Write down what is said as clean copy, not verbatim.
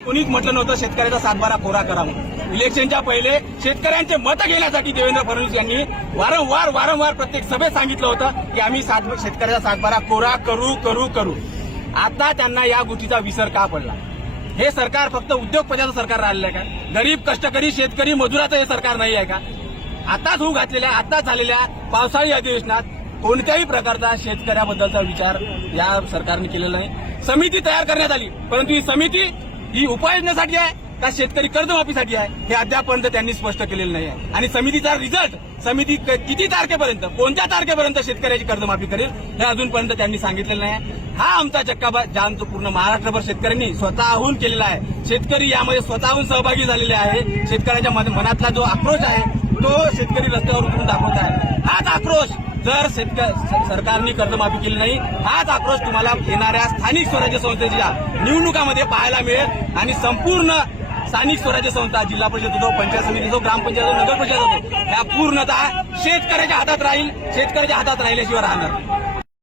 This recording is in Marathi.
कोणीच म्हटलं नव्हतं शेतकऱ्याचा सातबारा कोरा करा म्हणून। इलेक्शनच्या पहिले शेतकऱ्यांचे मत घेण्यासाठी देवेंद्र फडणवीस यांनी वारंवार प्रत्येक सभेत सांगितलं होतं की आम्ही शेतकऱ्याचा सातबारा कोरा करू। आता त्यांना या गोष्टीचा विसर का पडला? हे सरकार फक्त उद्योगपतीचं सरकार राहिलेलं आहे का? गरीब कष्टकरी शेतकरी मजुराचं हे सरकार नाही आहे का? आताच होऊ घातलेल्या आताच झालेल्या पावसाळी अधिवेशनात कोणत्याही प्रकारचा शेतकऱ्याबद्दलचा विचार या सरकारने केलेला नाही। समिती तयार करण्यात आली, परंतु ही समिती ही उपाययोजनेसाठी आहे का शेतकरी कर्जमाफीसाठी आहे हे अद्यापर्यंत त्यांनी स्पष्ट केलेलं नाही आहे। आणि समितीचा रिझल्ट समिती किती तारखेपर्यंत कोणत्या तारखेपर्यंत शेतकऱ्याची कर्जमाफी करेल हे अजूनपर्यंत त्यांनी सांगितलेलं नाही। हा आमचा चक्का जाम तो पूर्ण महाराष्ट्रभर शेतकऱ्यांनी स्वतःहून केलेला आहे। शेतकरी यामध्ये स्वतःहून सहभागी झालेले आहे। शेतकऱ्याच्या मनातला जो आक्रोश आहे तो शेतकरी रस्त्यावर उतरून दाखवत आहे। हाच आक्रोश जर सरकारने कर्जमाफी केली नाही, हाच आक्रोश तुम्हाला येणाऱ्या स्थानिक स्वराज्य संस्थेच्या निवडणुकामध्ये पाहायला मिळेल। आणि संपूर्ण स्थानिक स्वराज्य संस्था जिल्हा परिषद असो, पंचायत समिती असो, ग्रामपंचायत असो, नगर परिषद असो, ह्या पूर्णतः शेतकऱ्याच्या हातात राहील, शेतकऱ्याच्या हातात राहिल्याशिवाय राहणार।